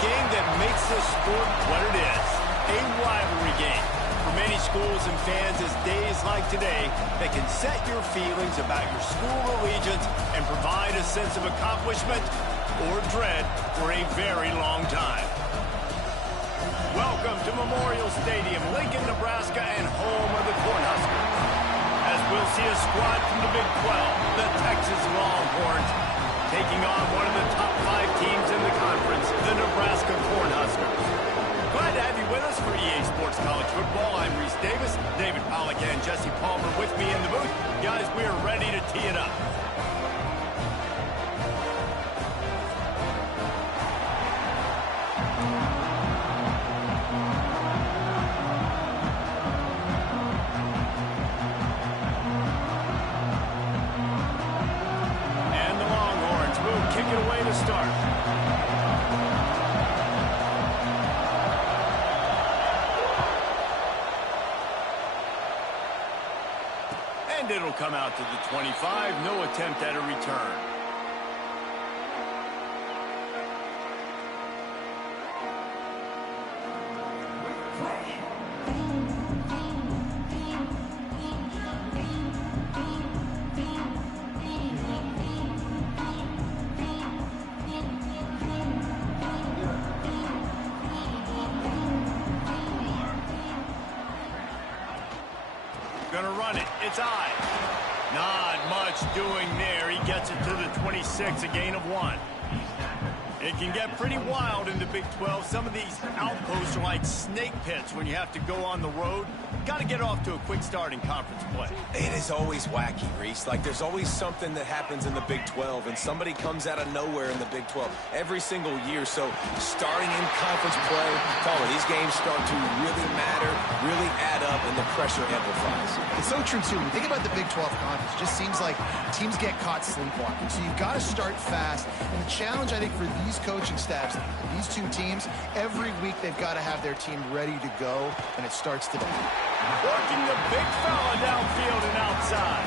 game that makes this sport what it is, a rivalry game. For many schools and fans, it's days like today that can set your feelings about your school allegiance and provide a sense of accomplishment or dread for a very long time. Welcome to Memorial Stadium, Lincoln, Nebraska, and home of the Cornhuskers. As we'll see a squad from the Big 12, the Texas Longhorns, taking on one of the top 5 teams in the conference, the Nebraska Cornhuskers. Glad to have you with us for EA Sports College Football. I'm Reese Davis, David Pollack, and Jesse Palmer with me in the booth. Guys, we are ready to tee it up. And the Longhorns will kick it away to start. And it'll come out to the 25. No attempt at a return. Gonna run it. It's I. Not much doing there. He gets it to the 26, a gain of 1. It can get pretty wild in the Big 12. Some of these outposts are like snake pits when you have to go on the road. Got to get off to a quick start in conference play. It is always wacky, Reese. Like, there's always something that happens in the Big 12, and somebody comes out of nowhere in the Big 12 every single year. So, starting in conference play, these games start to really matter, really add up, and the pressure amplifies. It's so true, too. When you think about the Big 12 conference, it just seems like teams get caught sleepwalking. So, you've got to start fast. And the challenge, I think, for these coaching staffs, these two teams, every week they've got to have their team ready to go, and it starts today. Working the big fella downfield and outside.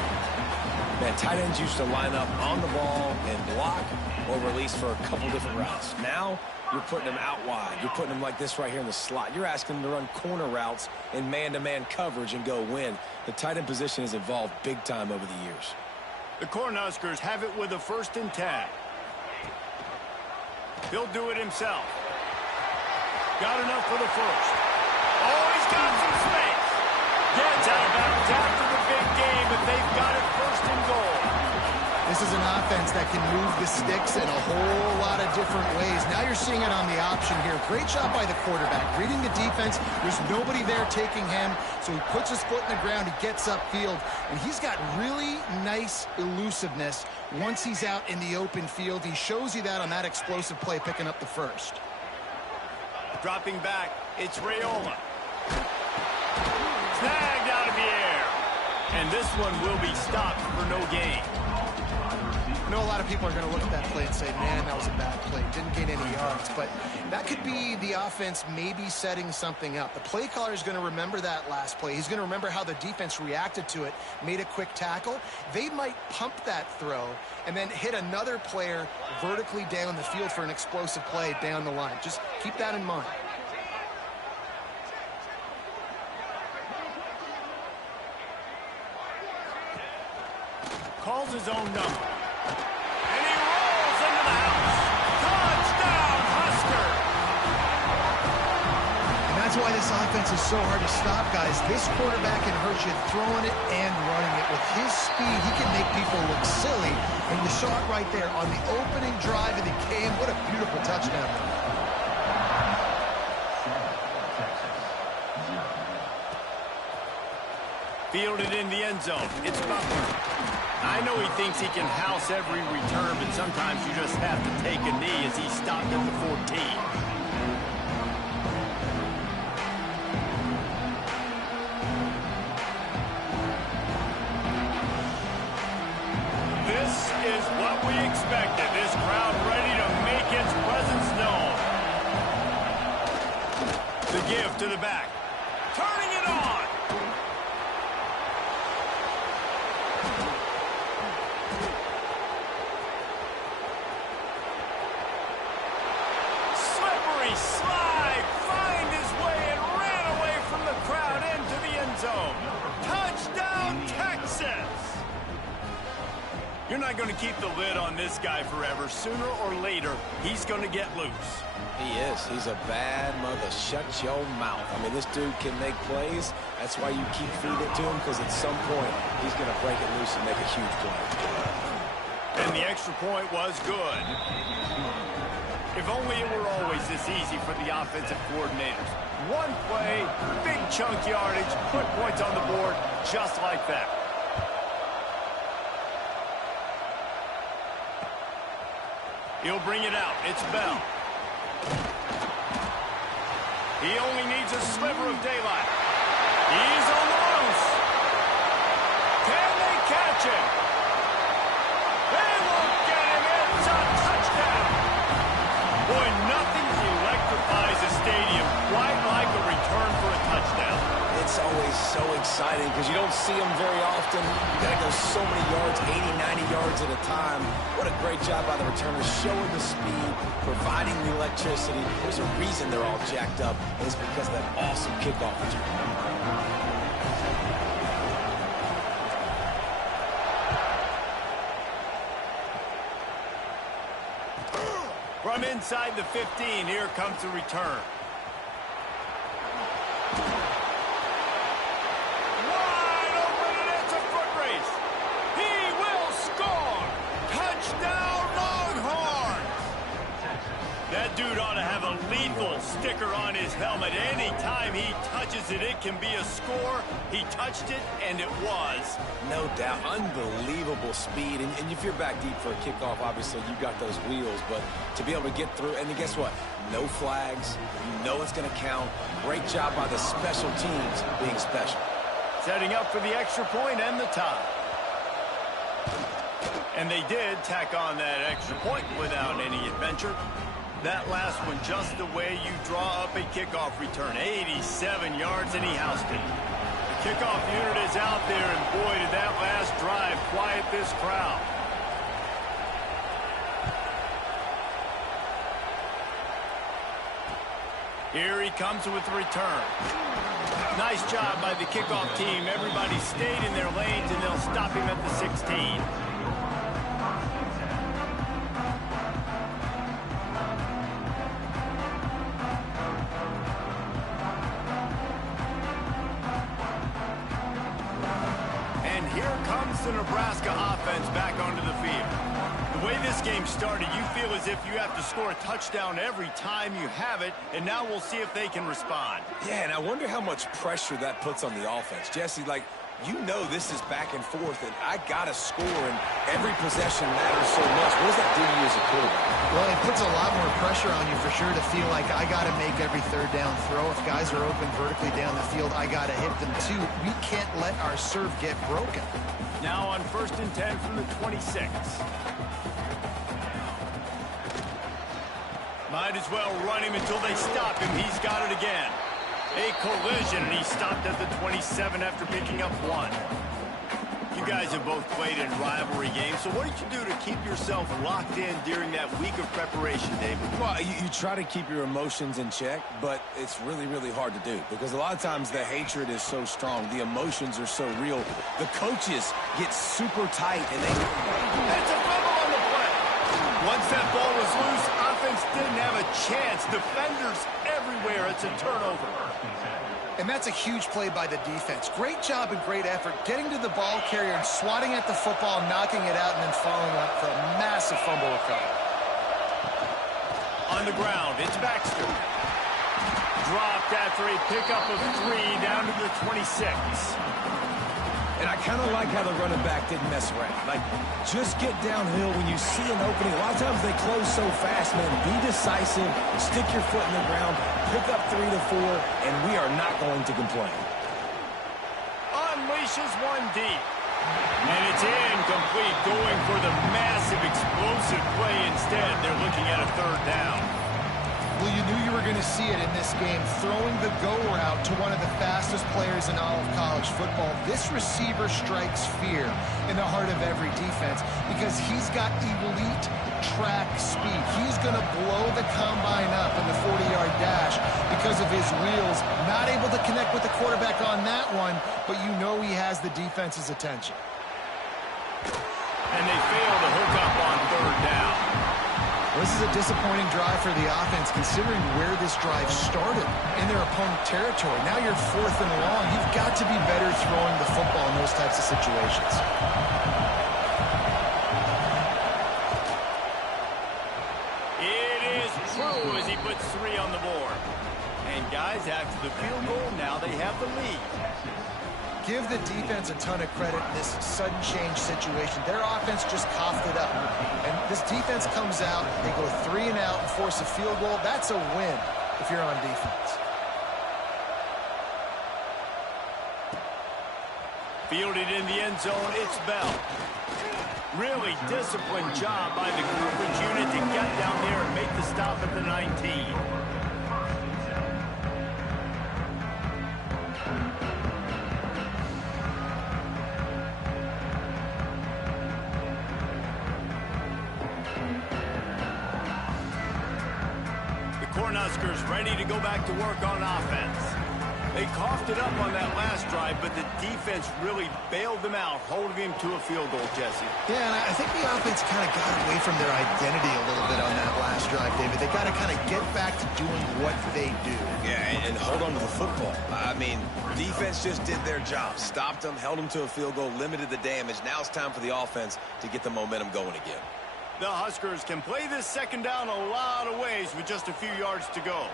Man, tight ends used to line up on the ball and block or release for a couple different routes. Now, you're putting them out wide. You're putting them like this right here in the slot. You're asking them to run corner routes in man-to-man coverage and go win. The tight end position has evolved big time over the years. The Cornhuskers have it with a 1st and 10. He'll do it himself. Got enough for the first. Oh, he's got some space. Gets out of bounds after the big game, but they've got it 1st and goal. This is an offense that can move the sticks in a whole lot of different ways. Now you're seeing it on the option here. Great job by the quarterback. Reading the defense, there's nobody there taking him, so he puts his foot in the ground, he gets upfield, and he's got really nice elusiveness once he's out in the open field. He shows you that on that explosive play, picking up the first. Dropping back, it's Raiola. Snagged out of the air. And this one will be stopped for no gain. I know a lot of people are going to look at that play and say, man, that was a bad play. Didn't gain any yards. But that could be the offense maybe setting something up. The play caller is going to remember that last play. He's going to remember how the defense reacted to it, made a quick tackle. They might pump that throw and then hit another player vertically down the field for an explosive play down the line. Just keep that in mind. Calls his own number. And he rolls into the house. Touchdown, Husker! And that's why this offense is so hard to stop, guys. This quarterback can hurt you throwing it and running it. With his speed, he can make people look silly. And you saw it right there on the opening drive of the game. What a beautiful touchdown. Fielded in the end zone. It's Butler. I know he thinks he can house every return, but sometimes you just have to take a knee as he stopped at the 14. This is what we expected. This crowd ready to make its presence known. The give to the back. Turning it on. not going to keep the lid on this guy forever. Sooner or later, he's going to get loose. He is. He's a bad mother. Shut your mouth. I mean, this dude can make plays. That's why you keep feeding it to him, because at some point, he's going to break it loose and make a huge play. And the extra point was good. If only it were always this easy for the offensive coordinators. One play, big chunk yardage, put points on the board just like that. He'll bring it out. It's Bell. He only needs a sliver of daylight. He's on the loose. Can they catch him? They won't get him. It's a touchdown. Boy, nothing electrifies a stadium quite like a return for a touchdown. It's always so exciting because you don't see them very often. You got to go so many yards, 80, 90 yards at a time. What a great job by the returners, showing the speed, providing the electricity. There's a reason they're all jacked up, and it's because of that awesome kickoff return. From inside the 15, here comes the return. Wide open, and it's a foot race. He will score. Touchdown, Longhorns. That dude ought to have a lethal sticker on his helmet. Anytime he touches it, it can be a score. He touched it, and it was. No doubt. Unbelievable speed. And if you're back deep for a kickoff, obviously you got those wheels. But to be able to get through, and then guess what? No flags. You know it's going to count. Great job by the special teams being special. Setting up for the extra point and the tie. And they did tack on that extra point without any adventure. That last one just the way you draw up a kickoff return. 87 yards, and he housed it. The kickoff unit is out there, and boy, did that last drive quiet this crowd. Here he comes with the return. Nice job by the kickoff team. Everybody stayed in their lanes, and they'll stop him at the 16. The Nebraska offense back onto the field. The way this game started, you feel as if you have to score a touchdown every time you have it, and now we'll see if they can respond. Yeah, and I wonder how much pressure that puts on the offense. Jesse, like, you know this is back and forth, and I got to score, and every possession matters so much. What does that do to you as a quarterback? Well, it puts a lot more pressure on you for sure to feel like I got to make every third down throw. If guys are open vertically down the field, I got to hit them too. We can't let our serve get broken. Now on 1st and 10 from the 26. Might as well run him until they stop him. He's got it again. A collision, and he stopped at the 27 after picking up one. You guys have both played in rivalry games, so what did you do to keep yourself locked in during that week of preparation, David? Well, you try to keep your emotions in check, but it's really, really hard to do because a lot of times the hatred is so strong. The emotions are so real. The coaches get super tight, and they... That's a fumble on the play. Once that ball was loose, offense didn't have a chance. Defenders everywhere. It's a turnover. And that's a huge play by the defense. Great job and great effort getting to the ball carrier and swatting at the football, knocking it out, and then following up for a massive fumble recovery. On the ground, it's Baxter. Dropped after a pickup of 3 down to the 26. And I kind of like how the running back didn't mess around. Like, just get downhill when you see an opening. A lot of times they close so fast, man. Be decisive, stick your foot in the ground, pick up 3 to 4, and we are not going to complain. Unleashes one deep. And it's incomplete, going for the massive explosive play instead. They're looking at a 3rd down. Well, you knew you were going to see it in this game, throwing the go route to one of the fastest players in all of college football. This receiver strikes fear in the heart of every defense because he's got elite track speed. He's going to blow the combine up in the 40-yard dash because of his wheels. Not able to connect with the quarterback on that one, but you know he has the defense's attention. and they fail to hook up on third down. This is a disappointing drive for the offense, considering where this drive started, in their opponent territory. Now you're 4th and long. You've got to be better throwing the football in those types of situations. It is true as he puts 3 on the board. And guys, after the field goal, now they have the lead. Give the defense a ton of credit in this sudden change situation. Their offense just coughed it up. And this defense comes out, they go 3 and out and force a field goal. That's a win if you're on defense. Fielded in the end zone, it's Bell. Really disciplined job by the coverage unit to get down there and make the stop at the 19. Cornhuskers ready to go back to work on offense. They coughed it up on that last drive, but the defense really bailed them out, holding him to a field goal, Jesse. Yeah, and I think the offense kind of got away from their identity a little bit on that last drive, David. They got to kind of get back to doing what they do. Yeah, and hold on to the football. I mean, defense just did their job. Stopped them, held them to a field goal, limited the damage. Now it's time for the offense to get the momentum going again. The Huskers can play this second down a lot of ways with just a few yards to go.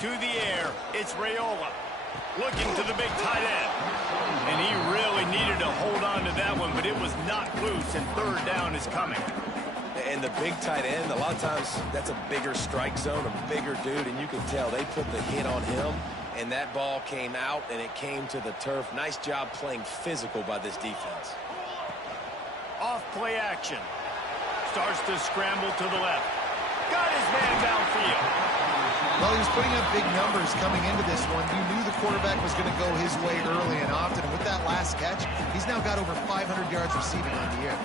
To the air, it's Raiola. Looking to the big tight end. And he really needed to hold on to that one, but it was knocked loose, and third down is coming. And the big tight end, a lot of times that's a bigger strike zone, a bigger dude, and you can tell they put the hit on him, and that ball came out, and it came to the turf. Nice job playing physical by this defense. Off play action. Starts to scramble to the left. Got his man downfield. Well, he was putting up big numbers coming into this one. You knew the quarterback was going to go his way early and often. And with that last catch, he's now got over 500 yards receiving on the year.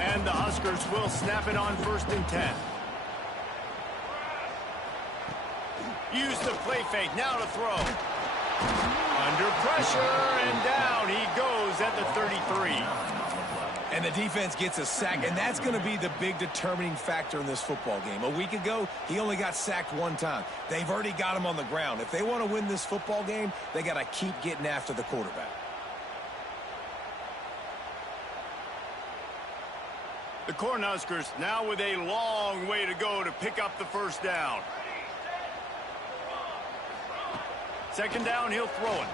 And the Huskers will snap it on 1st and 10. Use the play fake. Now to throw. Under pressure, and down he goes at the 33. And the defense gets a sack, and that's going to be the big determining factor in this football game. A week ago, he only got sacked 1 time. They've already got him on the ground. If they want to win this football game, they got to keep getting after the quarterback. The Cornhuskers now with a long way to go to pick up the first down. Second down, he'll throw it.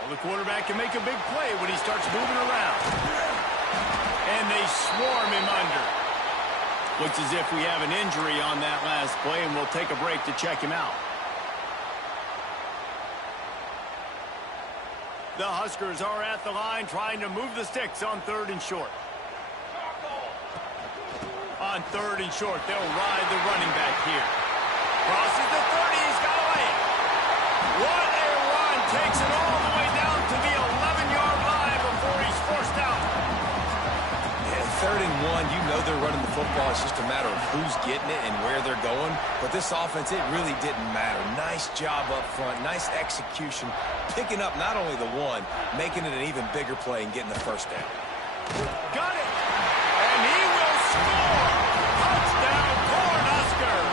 Well, the quarterback can make a big play when he starts moving around. And they swarm him under. Looks as if we have an injury on that last play, and we'll take a break to check him out. The Huskers are at the line trying to move the sticks on 3rd and short. On 3rd and short, they'll ride the running back here. Crosses the 30, he's got away. What a run, takes it all the way down to the 11-yard line before he's forced out. And 3rd and 1, you know they're running the football. It's just a matter of who's getting it and where they're going. But this offense, it really didn't matter. Nice job up front, nice execution, picking up not only the one, making it an even bigger play and getting the first down. Got it. And he will score. Touchdown, Cornhuskers.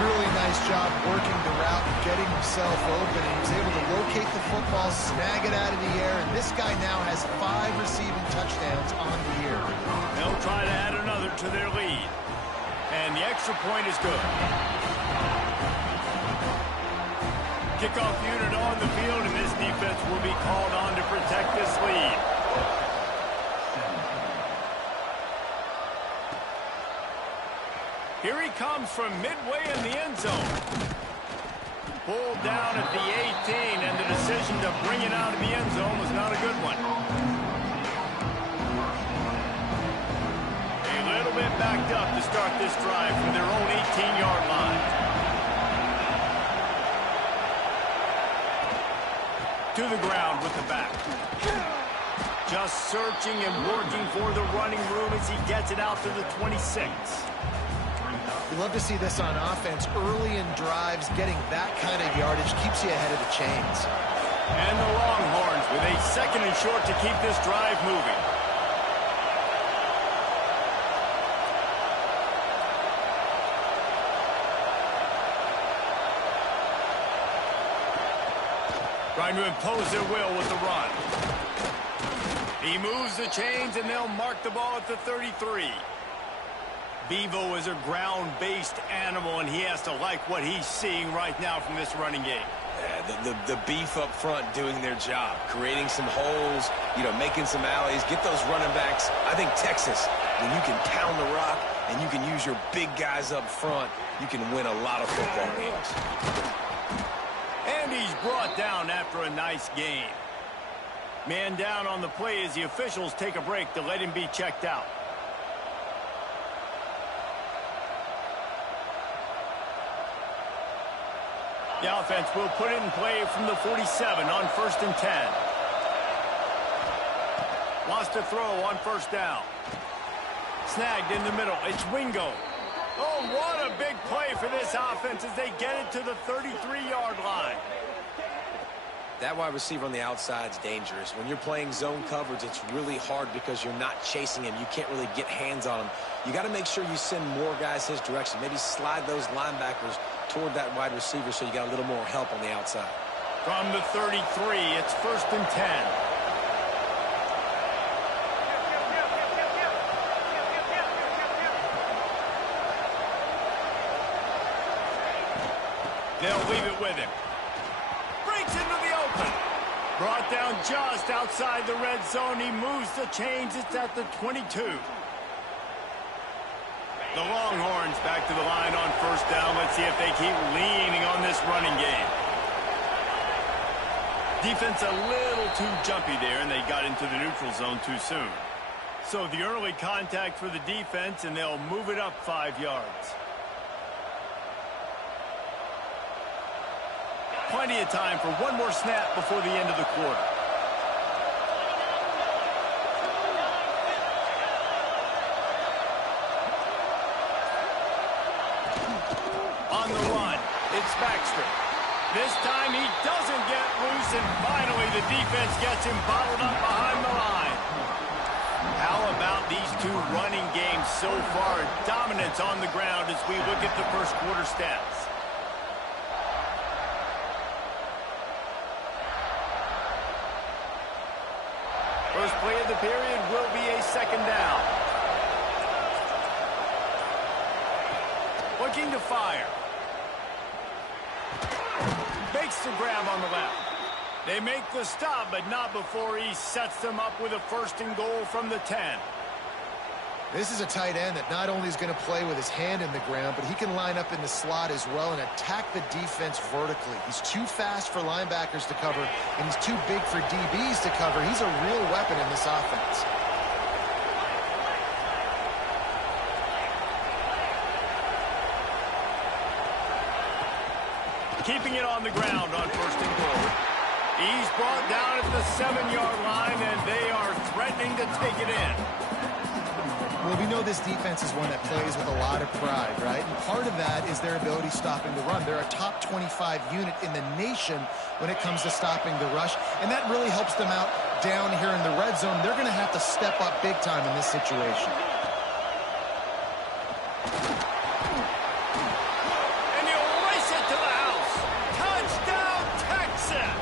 Really nice job working the route and getting himself open. And he was able to locate the football, snag it out of the air, and this guy now has 5 receiving touchdowns on the year. They'll try to add another to their lead. And the extra point is good. Kickoff unit on the field, and this defense will be called on to protect this lead. Here he comes from midway in the end zone. Pulled down at the 18, and the decision to bring it out of the end zone was not a good one. A little bit backed up to start this drive from their own 18-yard line. To the ground with the back. Just searching and working for the running room as he gets it out to the 26. We love to see this on offense. Early in drives, getting that kind of yardage keeps you ahead of the chains. And the Longhorns with a 2nd and short to keep this drive moving. Trying to impose their will with the run. He moves the chains, and they'll mark the ball at the 33. Bevo is a ground-based animal, and he has to like what he's seeing right now from this running game. Yeah, the beef up front doing their job, creating some holes, making some alleys, get those running backs. I think Texas, when you can pound the rock and you can use your big guys up front, you can win a lot of football games. And he's brought down after a nice gain. Man down on the play as the officials take a break to let him be checked out. The offense will put it in play from the 47 on 1st and 10. Lost a throw on 1st down. Snagged in the middle. It's Wingo. Oh, what a big play for this offense as they get it to the 33-yard line. That wide receiver on the outside is dangerous. When you're playing zone coverage, it's really hard because you're not chasing him. You can't really get hands on him. You got to make sure you send more guys his direction. Maybe slide those linebackers toward that wide receiver so you got a little more help on the outside. From the 33, it's 1st and 10. They'll leave it with him. Breaks into the open. Brought down just outside the red zone. He moves the chains. It's at the 22. The Longhorns back to the line on 1st down. Let's see if they keep leaning on this running game. Defense a little too jumpy there, and they got into the neutral zone too soon. So the early contact for the defense, and they'll move it up 5 yards. Plenty of time for one more snap before the end of the quarter. On the run, it's Baxter. This time he doesn't get loose, and finally the defense gets him bottled up behind the line. How about these two running games so far? Dominance on the ground as we look at the first quarter stats. First play of the period will be a 2nd down. Looking to fire. Makes the grab on the left. They make the stop, but not before he sets them up with a 1st and goal from the 10. This is a tight end that not only is going to play with his hand in the ground, but he can line up in the slot as well and attack the defense vertically. He's too fast for linebackers to cover, and he's too big for DBs to cover. He's a real weapon in this offense. Keeping it on the ground on 1st and goal. He's brought down at the 7-yard line, and they are threatening to take it in. Well, we know this defense is one that plays with a lot of pride, right? And part of that is their ability stopping the run. They're a top 25 unit in the nation when it comes to stopping the rush, and that really helps them out down here in the red zone. They're going to have to step up big time in this situation. And he'll race it to the house. Touchdown, Texas!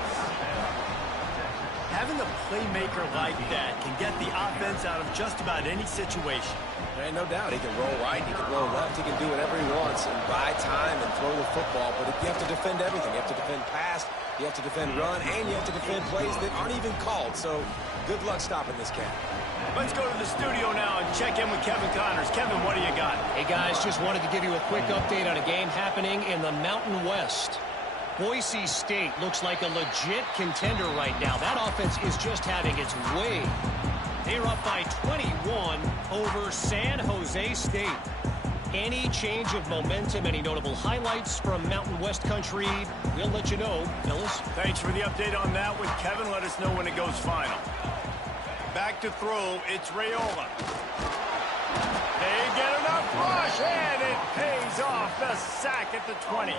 Having a playmaker like that can get the offense out of just about any situation. There ain't no doubt. He can roll right, he can roll left, he can do whatever he wants and buy time and throw the football. But you have to defend everything. You have to defend pass, you have to defend run, and you have to defend plays that aren't even called. So good luck stopping this cat. Let's go to the studio now and check in with Kevin Connors. Kevin, what do you got? Hey, guys, just wanted to give you a quick update on a game happening in the Mountain West. Boise State looks like a legit contender right now. That offense is just having its way. They're up by 21 over San Jose State. Any change of momentum, any notable highlights from Mountain West country, we'll let you know, fellas. Thanks for the update on that with Kevin. Let us know when it goes final. Back to throw, it's Raiola. They get enough rush, and it pays off the sack at the 20.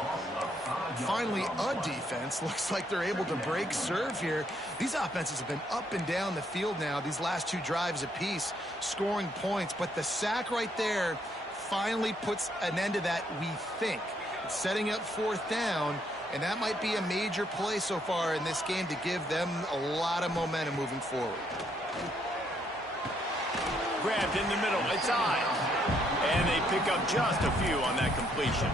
Finally, a defense. Looks like they're able to break serve here. These offenses have been up and down the field now, these last two drives apiece, scoring points. But the sack right there finally puts an end to that, we think. It's setting up fourth down, and that might be a major play so far in this game to give them a lot of momentum moving forward. Grabbed in the middle, it's eyes. And they pick up just a few on that completion.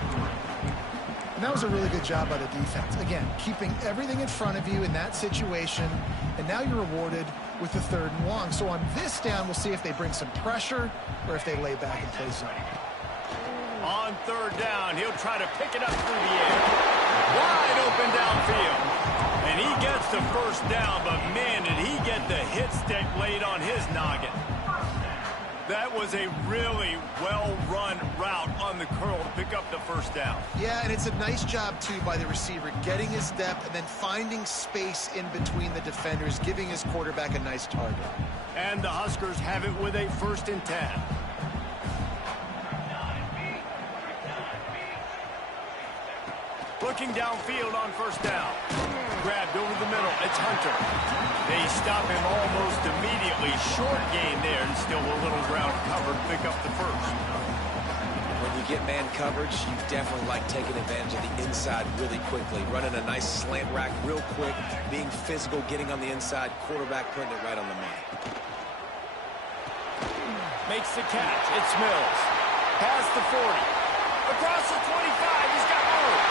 And that was a really good job by the defense. Again, keeping everything in front of you in that situation, and now you're rewarded with the 3rd and long. So on this down, we'll see if they bring some pressure or if they lay back and play zone. On 3rd down, he'll try to pick it up through the air. Wide open downfield. And he gets the first down, but man, did he get the hit stick laid on his noggin. That was a really well-run route on the curl to pick up the first down. Yeah, and it's a nice job, too, by the receiver, getting his depth and then finding space in between the defenders, giving his quarterback a nice target. And the Huskers have it with a 1st and 10. Looking downfield on 1st down. Grabbed over the middle. It's Hunter. They stop him almost immediately. Short gain there, and still a little ground covered. Pick up the first. When you get man coverage, you definitely like taking advantage of the inside really quickly. Running a nice slant rack real quick, being physical, getting on the inside, quarterback putting it right on the money. Makes the catch. It's Mills. Past the 40. Across the 25. He's got room.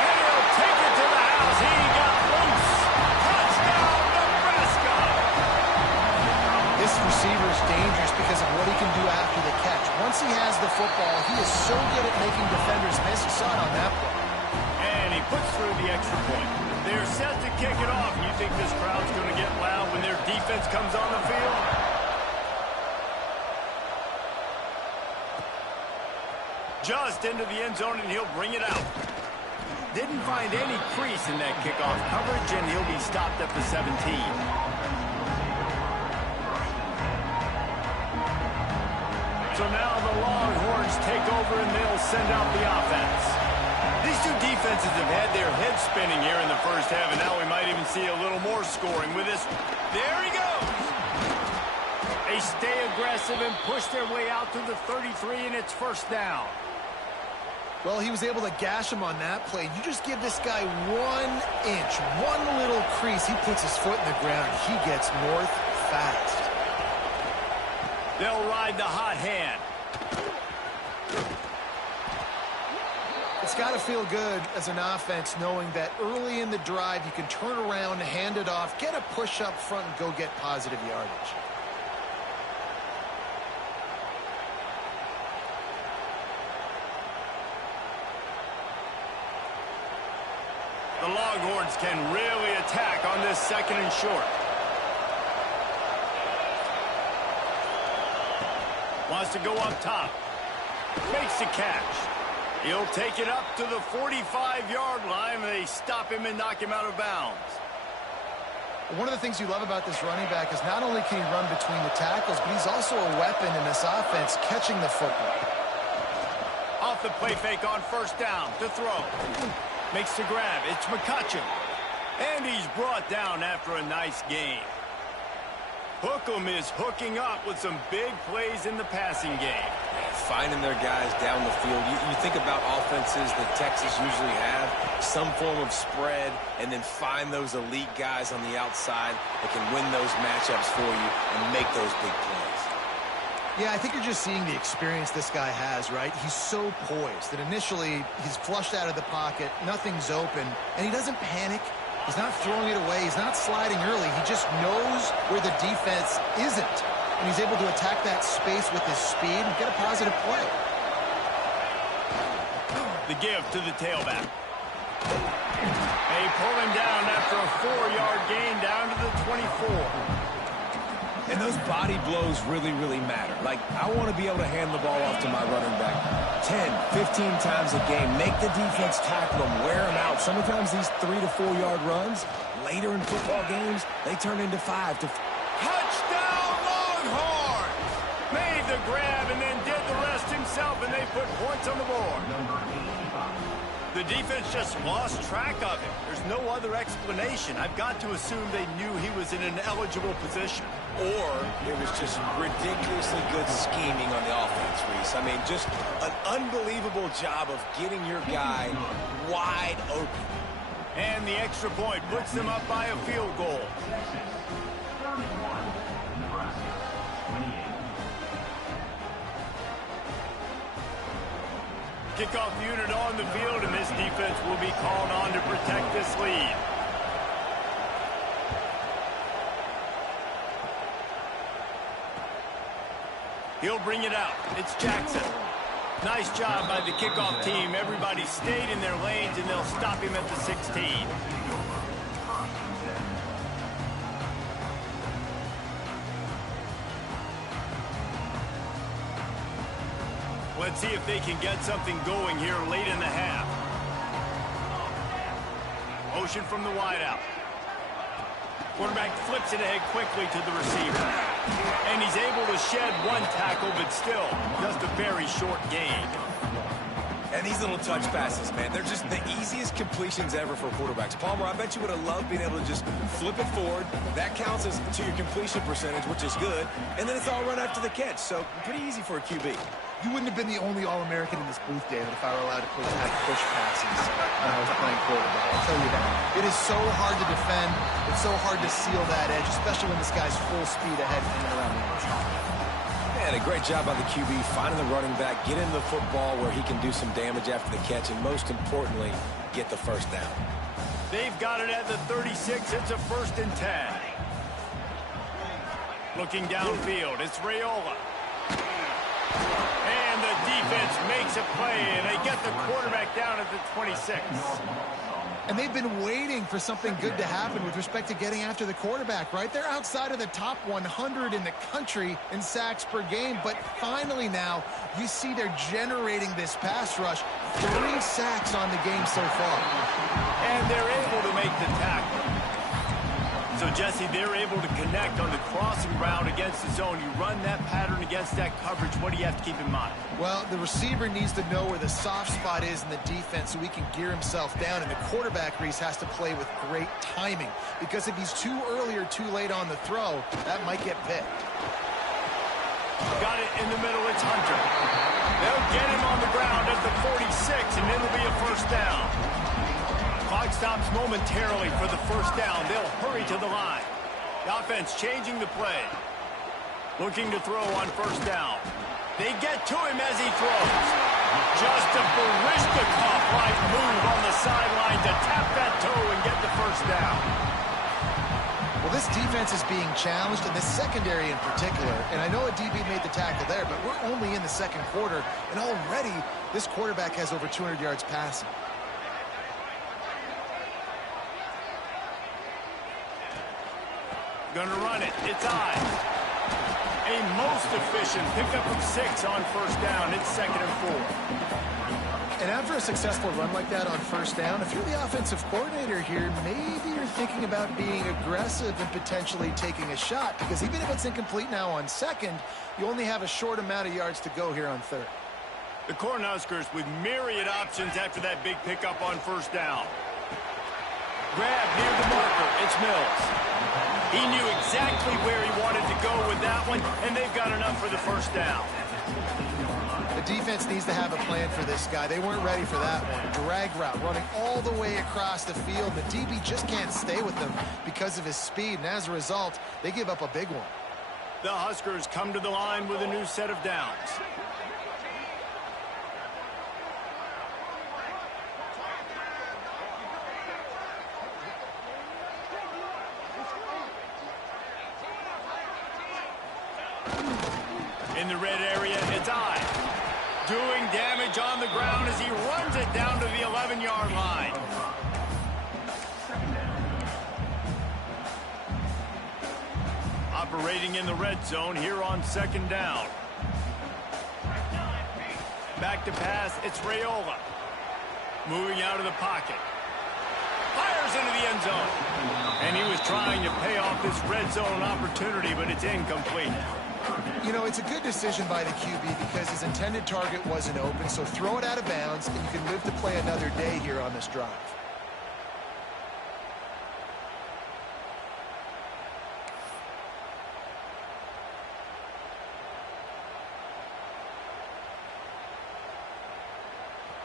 And he'll take it to the house. He got loose. Touchdown, Nebraska. This receiver is dangerous because of what he can do after the catch. Once he has the football, he is so good at making defenders miss. You saw it on that play. And he puts through the extra point. They're set to kick it off. You think this crowd's going to get loud when their defense comes on the field? Just into the end zone, and he'll bring it out. Didn't find any crease in that kickoff coverage, and he'll be stopped at the 17. So now the Longhorns take over, and they'll send out the offense. These two defenses have had their heads spinning here in the first half, and now we might even see a little more scoring with this. There he goes! They stay aggressive and push their way out to the 33, and it's 1st down. Well, he was able to gash him on that play. You just give this guy 1 inch, one little crease. He puts his foot in the ground. He gets north fast. They'll ride the hot hand. It's got to feel good as an offense knowing that early in the drive you can turn around, hand it off, get a push up front, and go get positive yardage. The Longhorns can really attack on this 2nd and short. Wants to go up top. Makes the catch. He'll take it up to the 45-yard line. They stop him and knock him out of bounds. One of the things you love about this running back is not only can he run between the tackles, but he's also a weapon in this offense catching the football. Off the play fake on 1st down to throw. Makes the grab. It's McCutcheon. And he's brought down after a nice gain. Hookem is hooking up with some big plays in the passing game. Finding their guys down the field. You think about offenses that Texas usually have, some form of spread, and then find those elite guys on the outside that can win those matchups for you and make those big plays. Yeah, I think you're just seeing the experience this guy has, right? He's so poised that initially he's flushed out of the pocket, nothing's open, and he doesn't panic. He's not throwing it away. He's not sliding early. He just knows where the defense isn't, and he's able to attack that space with his speed and get a positive play. The give to the tailback. They pull him down after a 4-yard gain down to the 24. And those body blows really, really matter. Like, I want to be able to hand the ball off to my running back 10, 15 times a game. Make the defense tackle them, wear them out. Sometimes these 3- to 4-yard runs, later in football games, they turn into 5 to... Touchdown, Longhorns! Made the grab and then did the rest himself, and they put points on the board. The defense just lost track of him. There's no other explanation. I've got to assume they knew he was in an eligible position. Or it was just ridiculously good scheming on the offense, Reese. I mean, just an unbelievable job of getting your guy wide open. And the extra point puts them up by a field goal. Kickoff unit on the field, and this defense will be called on to protect this lead. He'll bring it out. It's Jackson. Nice job by the kickoff team. Everybody stayed in their lanes, and they'll stop him at the 16. Let's see if they can get something going here late in the half. Motion from the wideout. Quarterback flips it ahead quickly to the receiver. And he's able to shed one tackle, but still, just a very short gain. And these little touch passes, man, they're just the easiest completions ever for quarterbacks. Palmer, I bet you would have loved being able to just flip it forward. That counts as to your completion percentage, which is good. And then it's all run after the catch, so pretty easy for a QB. You wouldn't have been the only All-American in this booth, David, if I were allowed to push passes when I was playing quarterback. I'll tell you that. It is so hard to defend. It's so hard to seal that edge, especially when this guy's full speed ahead coming around the outside. Man, a great job by the QB finding the running back, get in the football where he can do some damage after the catch, and most importantly, get the first down. They've got it at the 36. It's a 1st and 10. Looking downfield, it's Raiola. And the defense makes a play, and they get the quarterback down at the 26. And they've been waiting for something good to happen with respect to getting after the quarterback, right? They're outside of the top 100 in the country in sacks per game, but finally now you see they're generating this pass rush. 3 sacks on the game so far. And they're able to make the tackle. So, Jesse, they're able to connect on the crossing route against the zone. You run that pattern against that coverage. What do you have to keep in mind? Well, the receiver needs to know where the soft spot is in the defense so he can gear himself down. And the quarterback, Reese, has to play with great timing. Because if he's too early or too late on the throw, that might get picked. Got it in the middle. It's Hunter. They'll get him on the ground at the 46, and it'll be a 1st down. Clock stops momentarily for the 1st down. They'll hurry to the line. The offense changing the play. Looking to throw on 1st down. They get to him as he throws. Just a Barishnikov-like move on the sideline to tap that toe and get the 1st down. Well, this defense is being challenged, and the secondary in particular. And I know a DB made the tackle there, but we're only in the 2nd quarter, and already this quarterback has over 200 yards passing. Gonna run it. It's Ives. A most efficient pickup of 6 on 1st down. It's 2nd and 4. And after a successful run like that on 1st down, if you're the offensive coordinator here, maybe you're thinking about being aggressive and potentially taking a shot, because even if it's incomplete now on 2nd, you only have a short amount of yards to go here on 3rd. The Cornhuskers with myriad options after that big pickup on 1st down. Grab near the marker. It's Mills. He knew exactly where he wanted to go with that one, and they've got enough for the 1st down. The defense needs to have a plan for this guy. They weren't ready for that one. Drag route running all the way across the field. The DB just can't stay with them because of his speed, and as a result, they give up a big one. The Huskers come to the line with a new set of downs. In the red area, it's Ives. Doing damage on the ground as he runs it down to the 11-yard line. Operating in the red zone here on 2nd down. Back to pass, it's Raiola. Moving out of the pocket. Fires into the end zone. And he was trying to pay off this red zone opportunity, but it's incomplete. You know, it's a good decision by the QB because his intended target wasn't open, so throw it out of bounds, and you can live to play another day here on this drive.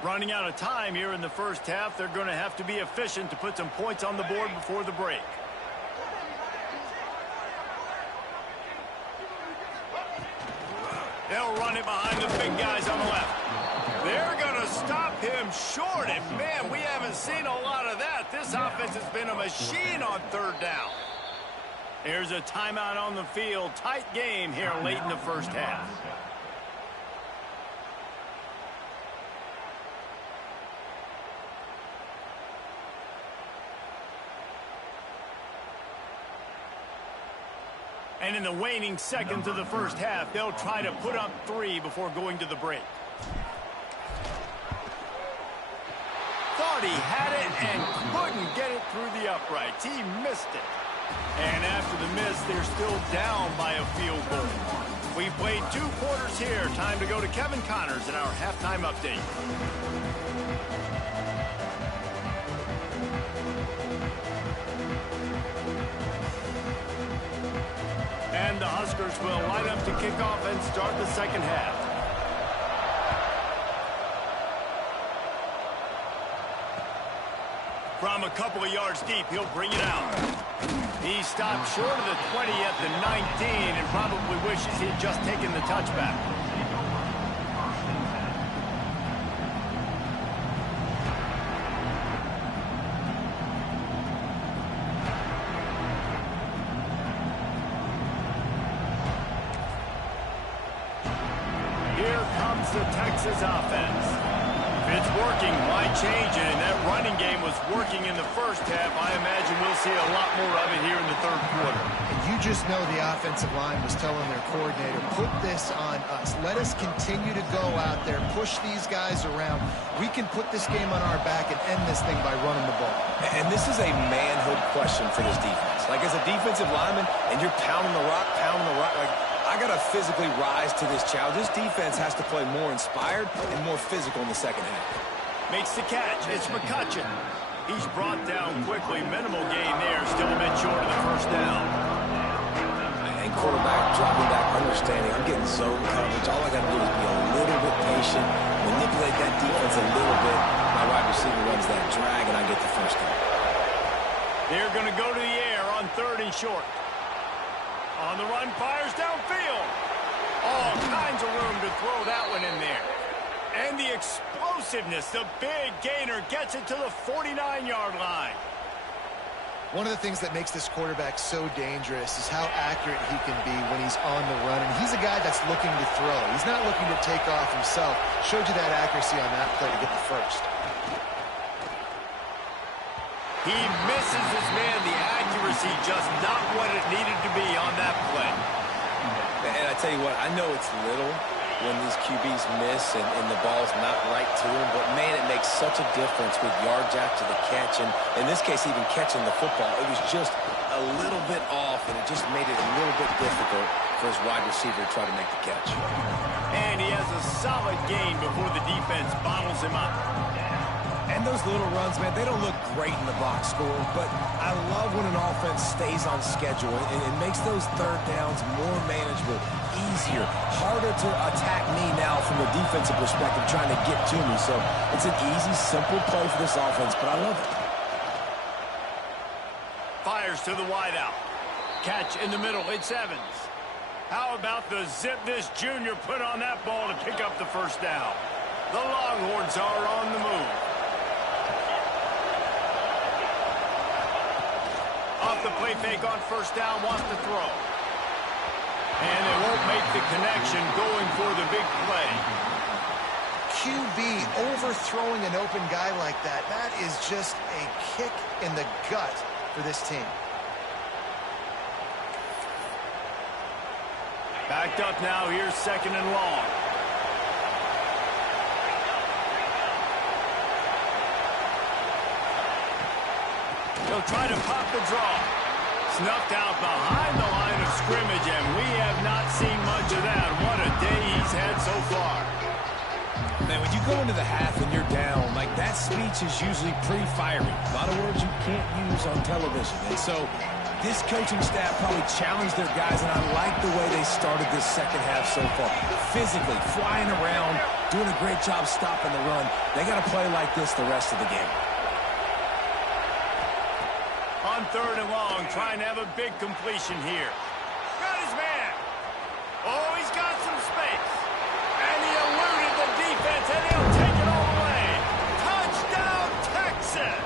Running out of time here in the first half, they're going to have to be efficient to put some points on the board before the break. They'll run it behind the big guys on the left. They're going to stop him short, and man, we haven't seen a lot of that. This offense has been a machine on third down. There's a timeout on the field. Tight game here late in the first half. And in the waning seconds of the first half, they'll try to put up 3 before going to the break. Thought he had it and couldn't get it through the uprights. He missed it. And after the miss, they're still down by a field goal. We played 2 quarters here. Time to go to Kevin Connors in our halftime update. And the Huskers will line up to kick off and start the second half. From a couple of yards deep, he'll bring it out. He stopped short of the 20 at the 19 and probably wishes he had just taken the touchback. The Texas offense. If it's working, why change it? And that running game was working in the first half. I imagine we'll see a lot more of it here in the third quarter. And you just know the offensive line was telling their coordinator, put this on us. Let us continue to go out there, push these guys around. We can put this game on our back and end this thing by running the ball. And this is a manhood question for this defense. Like, as a defensive lineman, and you're pounding the rock, like, I got to physically rise to this challenge. This defense has to play more inspired and more physical in the second half. Makes the catch. It's McCutcheon. He's brought down quickly. Minimal gain there. Still a bit short of the first down. And quarterback dropping back, understanding I'm getting zone coverage. All I got to do is be a little bit patient, manipulate that defense a little bit. My wide receiver runs that drag, and I get the first down. They're going to go to the air on 3rd and short. On the run, fires downfield. All kinds of room to throw that one in there. And the explosiveness, the big gainer gets it to the 49-yard line. One of the things that makes this quarterback so dangerous is how accurate he can be when he's on the run. And he's a guy that's looking to throw. He's not looking to take off himself. Showed you that accuracy on that play to get the first. He misses his man. The accuracy just not what it needed to be on that play. And I tell you what, I know it's little when these QBs miss and the ball's not right to them, but man, it makes such a difference with yards after the catch. And in this case, even catching the football, it was just a little bit off, and it just made it a little bit difficult for his wide receiver to try to make the catch. And he has a solid gain before the defense bottles him up. And those little runs, man, they don't look great in the box score, but I love when an offense stays on schedule and it makes those third downs more manageable, easier, harder to attack me now from the defensive perspective trying to get to me. So it's an easy, simple play for this offense, but I love it. Fires to the wideout. Catch in the middle. It's Evans. How about the zip this junior put on that ball to pick up the first down? The Longhorns are on the move. Off the play fake on first down, wants to throw. And they won't make the connection going for the big play. QB overthrowing an open guy like that, that is just a kick in the gut for this team. Backed up now, here's 2nd and long. He'll try to pop the draw. Snuffed out behind the line of scrimmage, and we have not seen much of that. What a day he's had so far. Man, when you go into the half and you're down, like that speech is usually pretty fiery. A lot of words you can't use on television. And so this coaching staff probably challenged their guys, and I like the way they started this second half so far. Physically, flying around, doing a great job stopping the run. They got to play like this the rest of the game. On 3rd and long, trying to have a big completion here. Got his man. Oh, he's got some space. And he eluded the defense, and he'll take it all away. Touchdown, Texas!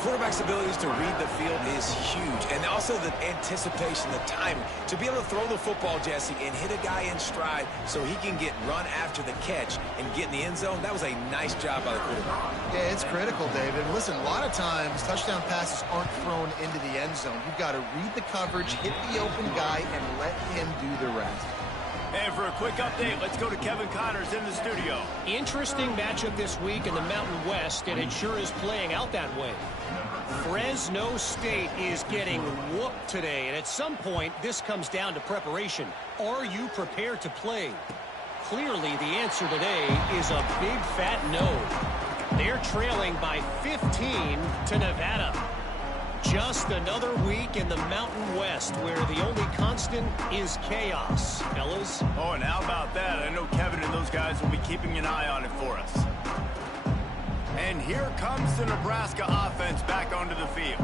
Quarterback's abilities to read the field is huge, and also the anticipation, the timing. To be able to throw the football, Jesse, and hit a guy in stride so he can get run after the catch and get in the end zone, that was a nice job by the quarterback. Yeah, it's critical, David. Listen, a lot of times touchdown passes aren't thrown into the end zone. You've got to read the coverage, hit the open guy, and let him do the rest. And for a quick update, let's go to Kevin Connors in the studio. Interesting matchup this week in the Mountain West, and it sure is playing out that way. Fresno State is getting whooped today, and at some point, this comes down to preparation. Are you prepared to play? Clearly, the answer today is a big fat no. They're trailing by 15 to Nevada. Just another week in the Mountain West where the only constant is chaos, fellas. Oh, and how about that? I know Kevin and those guys will be keeping an eye on it for us. And here comes the Nebraska offense back onto the field.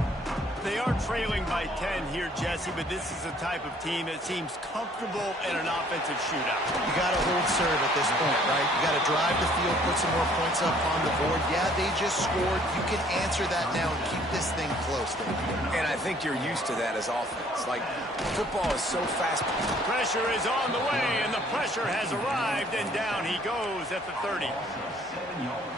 They are trailing by 10 here, Jesse, but this is a type of team that seems comfortable in an offensive shootout. You got to hold serve at this point, right? You got to drive the field, put some more points up on the board. Yeah, they just scored. You can answer that now and keep this thing close, David. And I think you're used to that as offense. Like, football is so fast. Pressure is on the way, and the pressure has arrived, and down he goes at the 30.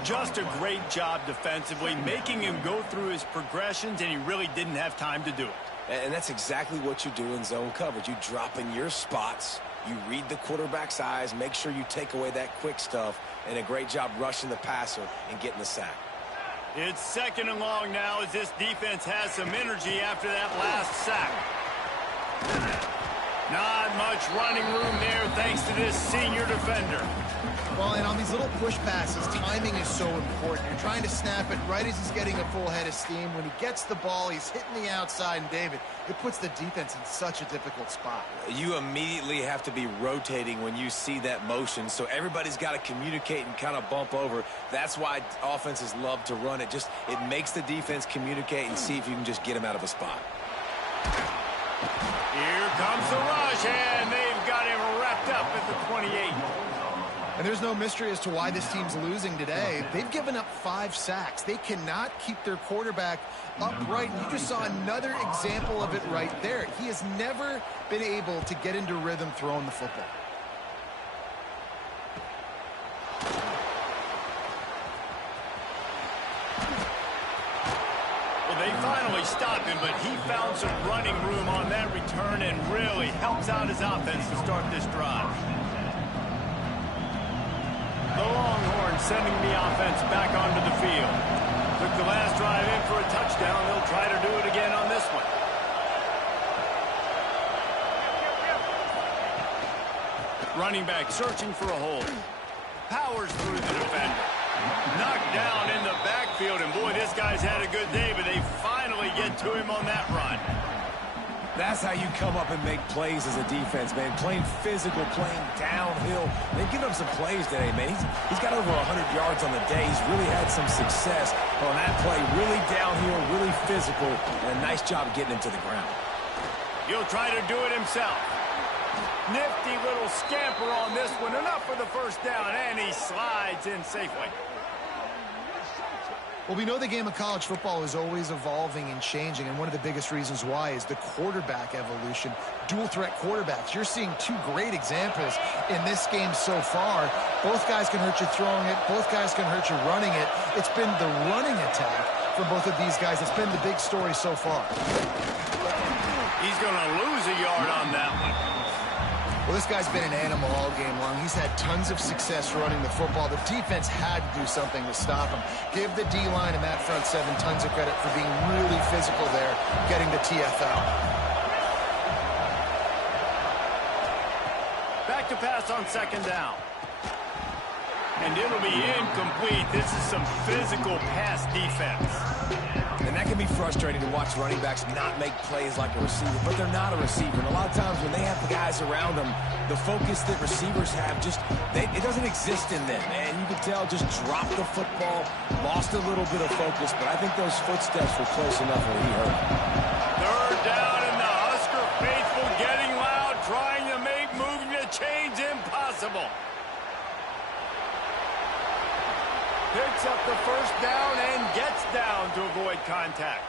Just a great job defensively, making him go through his progressions, and he really didn't have time to do it. And that's exactly what you do in zone coverage. You drop in your spots, you read the quarterback's eyes, make sure you take away that quick stuff, and a great job rushing the passer and getting the sack. It's 2nd and long now as this defense has some energy after that last sack. Not much running room there thanks to this senior defender. Well, and on these little push passes, timing is so important. You're trying to snap it right as he's getting a full head of steam. When he gets the ball, he's hitting the outside, and David, it puts the defense in such a difficult spot. You immediately have to be rotating when you see that motion, so everybody's got to communicate and kind of bump over. That's why offenses love to run it. It makes the defense communicate and see if you can just get him out of a spot. Here comes the rush, and they've got him wrapped up at the 28. And there's no mystery as to why this team's losing today. They've given up 5 sacks. They cannot keep their quarterback upright. You just saw another example of it right there. He has never been able to get into rhythm throwing the football. Well, they finally stopped him, but he found some running room on that return and really helps out his offense to start this drive. The Longhorns sending the offense back onto the field. Took the last drive in for a touchdown. They'll try to do it again on this one. Running back searching for a hole. Powers through the defender. Knocked down in the backfield, and boy, this guy's had a good day, but they finally get to him on that run. That's how you come up and make plays as a defense, man. Playing physical, playing downhill. They've given up some plays today, man. He's got over 100 yards on the day. He's really had some success on that play. Really downhill, really physical, and a nice job getting him to the ground. He'll try to do it himself. Nifty little scamper on this one. Enough for the first down, and he slides in safely. Well, we know the game of college football is always evolving and changing, and one of the biggest reasons why is the quarterback evolution. Dual threat quarterbacks. You're seeing 2 great examples in this game so far. Both guys can hurt you throwing it. Both guys can hurt you running it. It's been the running attack for both of these guys. It's been the big story so far. He's going to lose a yard on that one. Well, this guy's been an animal all game long. He's had tons of success running the football. The defense had to do something to stop him. Give the D-line and that front seven tons of credit for being really physical there, getting the TFL. Back to pass on second down. And it'll be incomplete. This is some physical pass defense. And that can be frustrating to watch running backs not make plays like a receiver, but they're not a receiver. And a lot of times when they have the guys around them, the focus that receivers have it doesn't exist in them. And you can tell just dropped the football, lost a little bit of focus, but I think those footsteps were close enough where he heard it. Third down and the Husker faithful getting loud, trying to make moving the chains impossible. Picks up the first down and gets down to avoid contact.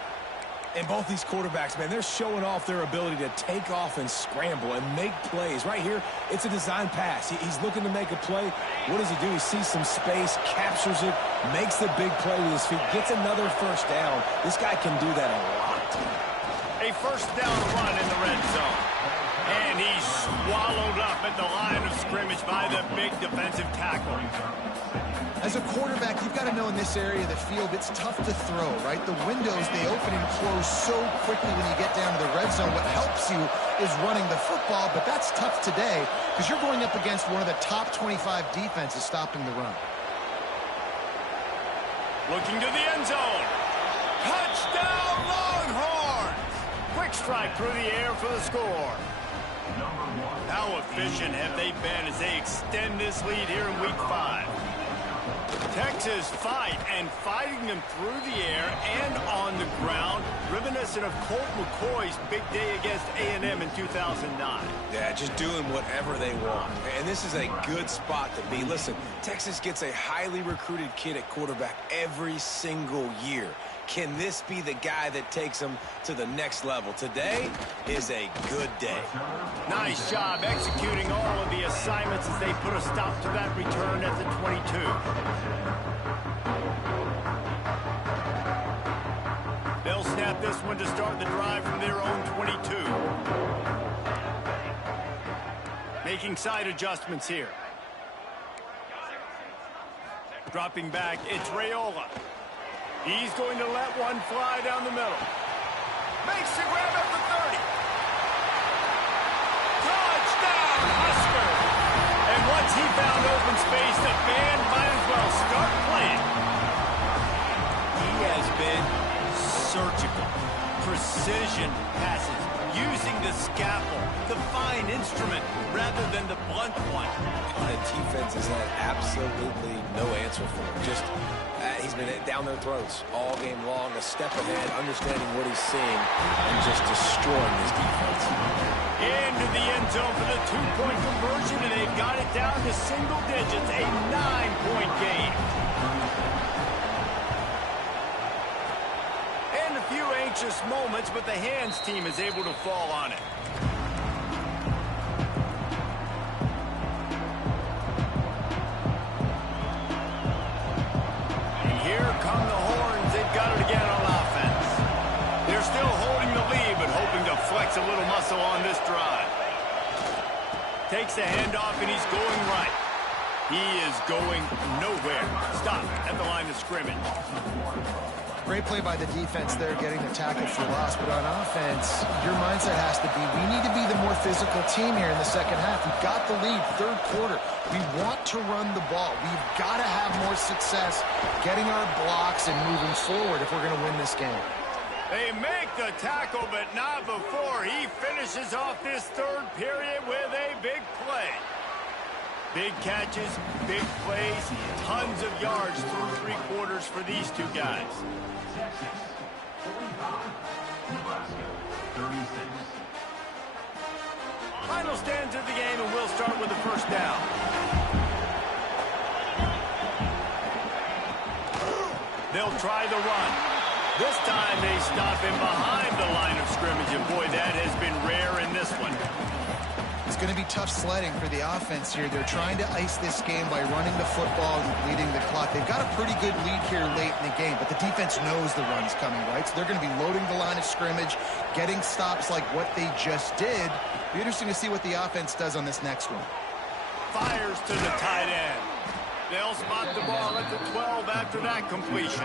And both these quarterbacks, man, they're showing off their ability to take off and scramble and make plays. Right here, it's a design pass. He's looking to make a play. What does he do? He sees some space, captures it, makes the big play with his feet, gets another first down. This guy can do that a lot. A first down run in the red zone. And he's swallowed up at the line of scrimmage by the big defensive tackle. As a quarterback, you've got to know in this area of the field, it's tough to throw, right? The windows, they open and close so quickly when you get down to the red zone. What helps you is running the football, but that's tough today because you're going up against one of the top 25 defenses stopping the run. Looking to the end zone. Touchdown, Longhorns! Quick strike through the air for the score. How efficient have they been as they extend this lead here in Week 5? Texas fighting them through the air and on the ground, reminiscent of Colt McCoy's big day against A&M in 2009. Yeah, just doing whatever they want. And this is a good spot to be. Listen, Texas gets a highly recruited kid at quarterback every single year. Can this be the guy that takes them to the next level? Today is a good day. Nice job executing all of the assignments as they put a stop to that return at the 22. They'll snap this one to start the drive from their own 22. Making side adjustments here. Dropping back, it's Raiola. He's going to let one fly down the middle. Makes the grab at the 30. Touchdown, Husker! And once he found open space, the band might as well start playing. He has been surgical, precision passes, using the scalpel, the fine instrument, rather than the blunt one. The defense has had absolutely no answer for him. Just he's been down their throats all game long, a step ahead, understanding what he's seeing, and just destroying this defense. Into the end zone for the two-point conversion, and they've got it down to single digits, a 9-point game. And a few anxious moments, but the hands team is able to fall on it. A little muscle on this drive. Takes the handoff and he's going right. He is going nowhere. Stop at the line of scrimmage. Great play by the defense there, getting the tackle for loss. But on offense, your mindset has to be, we need to be the more physical team here in the second half. We've got the lead, third quarter. We want to run the ball. We've got to have more success getting our blocks and moving forward if we're going to win this game. They make the tackle, but not before he finishes off this third period with a big play. Big catches, big plays, tons of yards through three quarters for these two guys. Final stands of the game, and we'll start with the first down. They'll try the run. This time they stop him behind the line of scrimmage, and boy, that has been rare in this one. It's going to be tough sledding for the offense here. They're trying to ice this game by running the football and leading the clock. They've got a pretty good lead here late in the game, but the defense knows the run's coming, right? So they're going to be loading the line of scrimmage, getting stops like what they just did, Be interesting to see what the offense does on this next one. Fires to the tight end. They'll spot the ball at the 12 after that completion.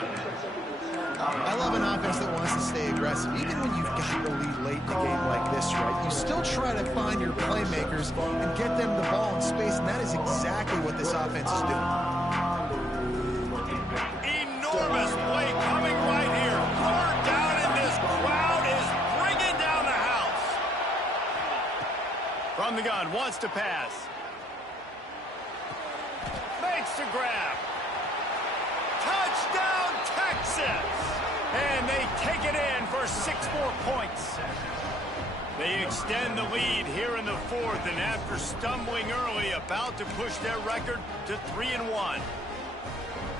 I love an offense that wants to stay aggressive. Even when you've got the lead late in a game like this, right, you still try to find your playmakers and get them the ball in space, and that is exactly what this offense is doing. Enormous play coming right here. Third down, and this crowd is bringing down the house. From the gun, wants to pass. Makes the grab. Touchdown, Texas! And they take it in for 6 more points. They extend the lead here in the 4th, and after stumbling early, about to push their record to 3-1.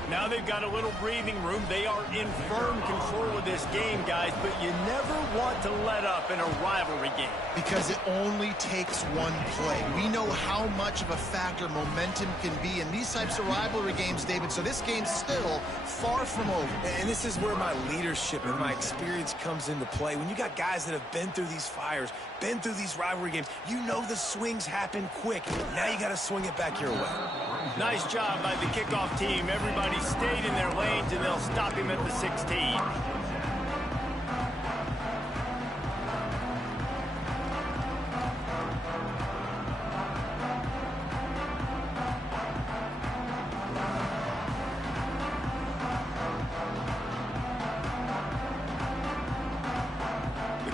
Now they've got a little breathing room. They are in firm control of this game, guys, but you never want to let up in a rivalry game. Because it only takes one play. We know how much of a factor momentum can be in these types of rivalry games, David, so this game's still far from over. And this is where my leadership and my experience comes into play. When you got guys that have been through these fires, been through these rivalry games, you know the swings happen quick. Now you got to swing it back your way. Nice job by the kickoff team. Everybody stayed in their lanes, and they'll stop him at the 16.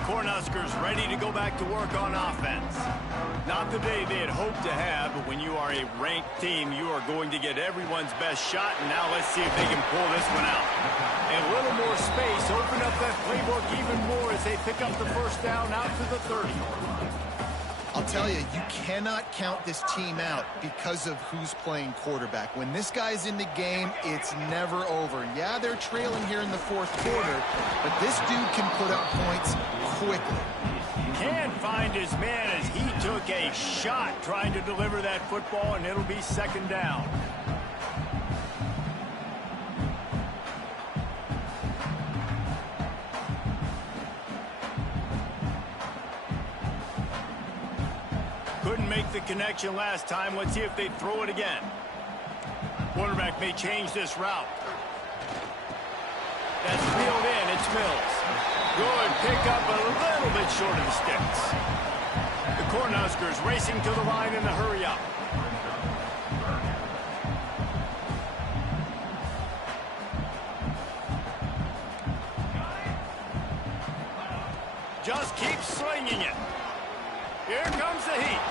Cornhuskers ready to go back to work on offense. Not the day they had hoped to have, but when you are a ranked team, you are going to get everyone's best shot, and now let's see if they can pull this one out. A little more space, open up that playbook even more as they pick up the first down out to the 30. I'll tell you, you cannot count this team out because of who's playing quarterback. When this guy's in the game, it's never over. Yeah, they're trailing here in the 4th quarter, but this dude can put up points quickly. Can't find his man as he took a shot trying to deliver that football, and it'll be 2nd down. Couldn't make the connection last time. Let's see if they throw it again. Quarterback may change this route. That's reeled in. It's Mills. Good pickup, a little bit short of the sticks. The Cornhuskers racing to the line in a hurry up. Just keep slinging it. Here comes the heat.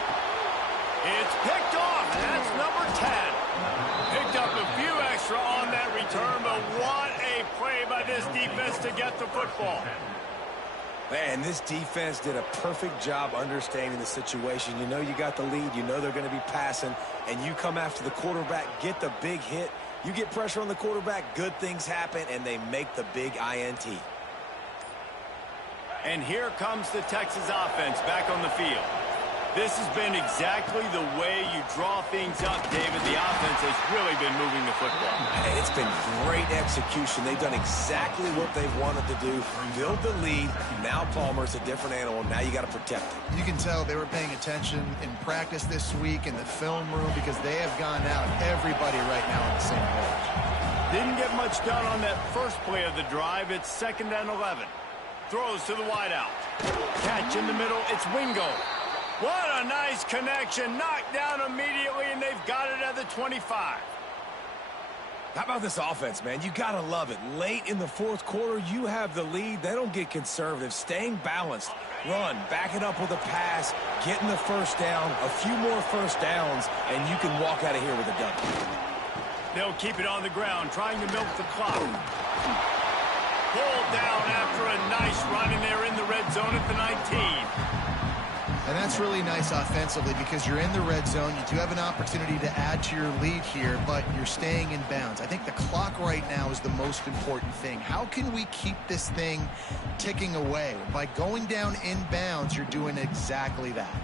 It's picked off, and that's number 10. Picked up a few extra on that return, but what a play by this defense to get the football. Man, this defense did a perfect job understanding the situation. You know you got the lead. You know they're going to be passing, and you come after the quarterback, get the big hit. You get pressure on the quarterback, good things happen, and they make the big INT. And here comes the Texas offense back on the field. This has been exactly the way you draw things up, David. The offense has really been moving the football. And it's been great execution. They've done exactly what they've wanted to do. Build the lead. Now Palmer's a different animal. Now you got to protect him. You can tell they were paying attention in practice this week in the film room because they have gone out. Everybody right now on the same page. Didn't get much done on that first play of the drive. It's 2nd and 11. Throws to the wideout. Catch in the middle. It's Wingo. What a nice connection. Knocked down immediately, and they've got it at the 25. How about this offense, man? You got to love it. Late in the 4th quarter, you have the lead. They don't get conservative. Staying balanced. Run. Back it up with a pass. Getting the first down. A few more first downs, and you can walk out of here with a dub. They'll keep it on the ground, trying to milk the clock. Pulled down after a nice run, and they're in the red zone at the 19. And that's really nice offensively because you're in the red zone. You do have an opportunity to add to your lead here, but you're staying in bounds. I think the clock right now is the most important thing. How can we keep this thing ticking away? By going down in bounds, you're doing exactly that.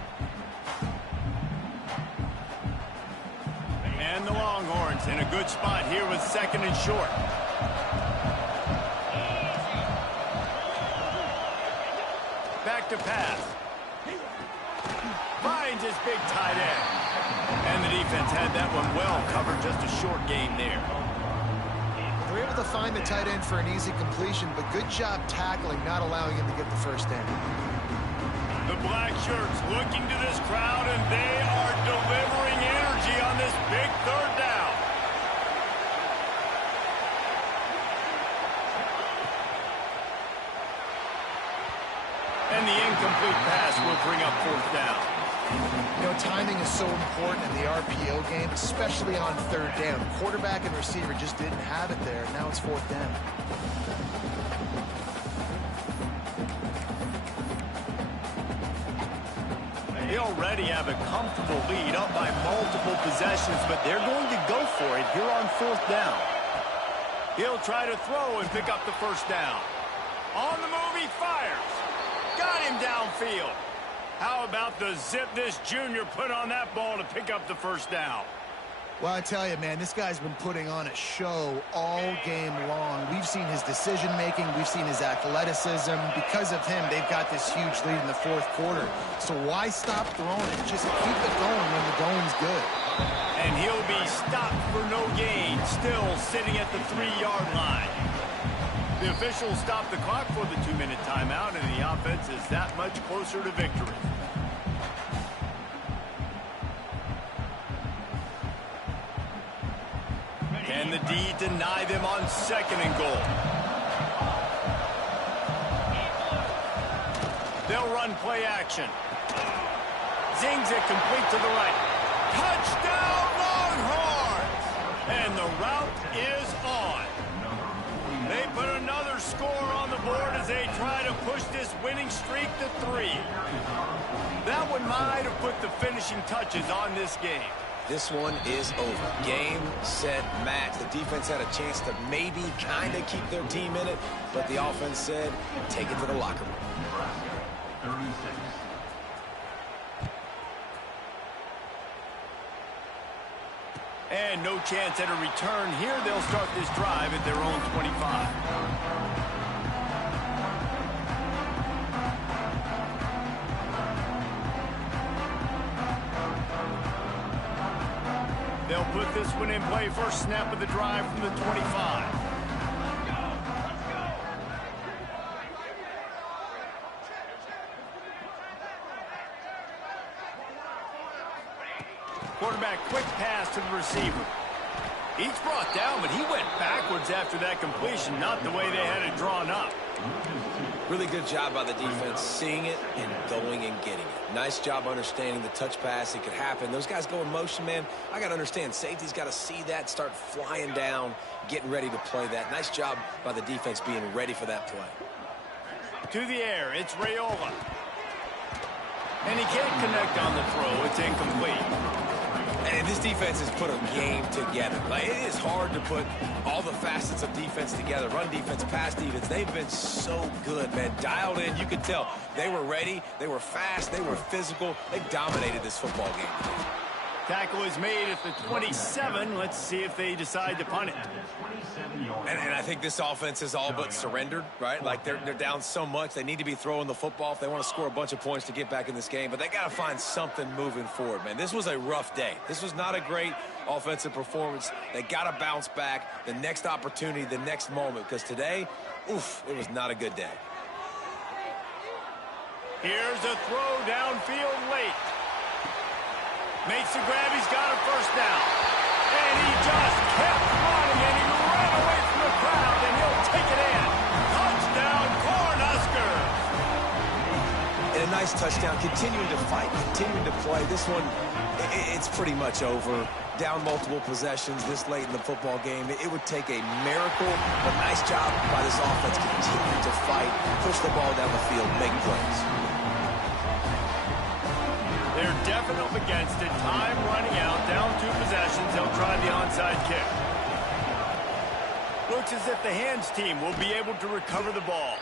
And the Longhorns in a good spot here with 2nd and short. Back to pass. his big tight end. And the defense had that one well covered, just a short gain there. They're able to find the tight end for an easy completion, but good job tackling, not allowing him to get the first down. The black shirts looking to this crowd, and they are delivering energy on this big third down. And the incomplete pass will bring up fourth down. You know, timing is so important in the RPO game, especially on third down. Quarterback and receiver just didn't have it there. Now it's fourth down. They already have a comfortable lead, up by multiple possessions, but they're going to go for it here on fourth down. He'll try to throw and pick up the first down. On the move, he fires. Got him downfield. How about the zip this junior put on that ball to pick up the first down? Well, I tell you, man, this guy's been putting on a show all game long. We've seen his decision-making. We've seen his athleticism. Because of him, they've got this huge lead in the fourth quarter. So why stop throwing it? Just keep it going when the going's good. And he'll be stopped for no gain, still sitting at the 3-yard line. The officials stopped the clock for the 2-minute timeout, and the offense is that much closer to victory. Can the D deny them on second and goal? They'll run play action. Zings it complete to the right. Touchdown Longhorns! And the route is on. They put another score on the board as they try to push this winning streak to 3. That one might have put the finishing touches on this game. This one is over. Game, set, match. The defense had a chance to maybe kind of keep their team in it, but the offense said, take it to the locker room. And no chance at a return here. They'll start this drive at their own 25. They'll put this one in play. First snap of the drive from the 25. Quarterback, quick pass to the receiver. He's brought down, but he went backwards after that completion, not the way they had it drawn up. Really good job by the defense seeing it and going and getting it. Nice job understanding the touch pass. It could happen. Those guys go in motion, man. I got to understand. Safety's got to see that, start flying down, getting ready to play that. Nice job by the defense being ready for that play. To the air, it's Raiola. And he can't connect on the throw. It's incomplete. And this defense has put a game together. Like, it is hard to put all the facets of defense together. Run defense, pass defense. They've been so good, man. Dialed in. You could tell they were ready. They were fast. They were physical. They dominated this football game. Tackle is made at the 27. Let's see if they decide to punt it. And I think this offense is all but surrendered, right? Like, they're down so much. They need to be throwing the football if they want to score a bunch of points to get back in this game. But they got to find something moving forward, man. This was a rough day. This was not a great offensive performance. They got to bounce back. The next opportunity, the next moment. Because today, oof, it was not a good day. Here's a throw downfield late. Makes the grab. He's got a first down. And he just kept running, and he ran away from the crowd, and he'll take it in. Touchdown, Cornhuskers. And a nice touchdown. Continuing to fight, continuing to play. This one, it's pretty much over. Down multiple possessions this late in the football game. It would take a miracle, but nice job by this offense. Continuing to fight, push the ball down the field, make plays. They're definitely up against it. Time running out. Down 2 possessions. They'll try the onside kick. Looks as if the hands team will be able to recover the ball.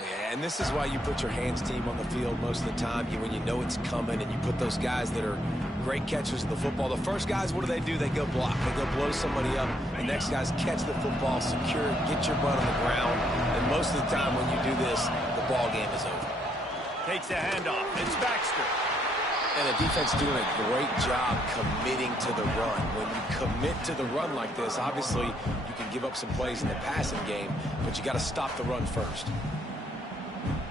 Yeah, and this is why you put your hands team on the field most of the time. When you know it's coming and you put those guys that are great catchers of the football. The first guys, what do? They go block. They go blow somebody up. The next guys catch the football, secure it, get your butt on the ground. And most of the time when you do this, the ball game is over. Takes a handoff. It's Baxter. And the defense doing a great job committing to the run. When you commit to the run like this, obviously you can give up some plays in the passing game, but you got to stop the run first.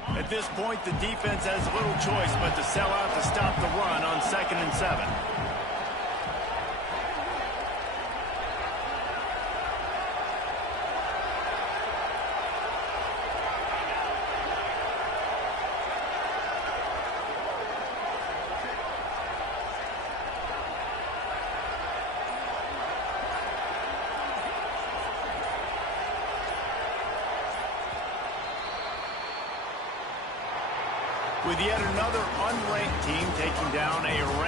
At this point, the defense has little choice but to sell out to stop the run on 2nd and 7. With yet another unranked team taking down a ranked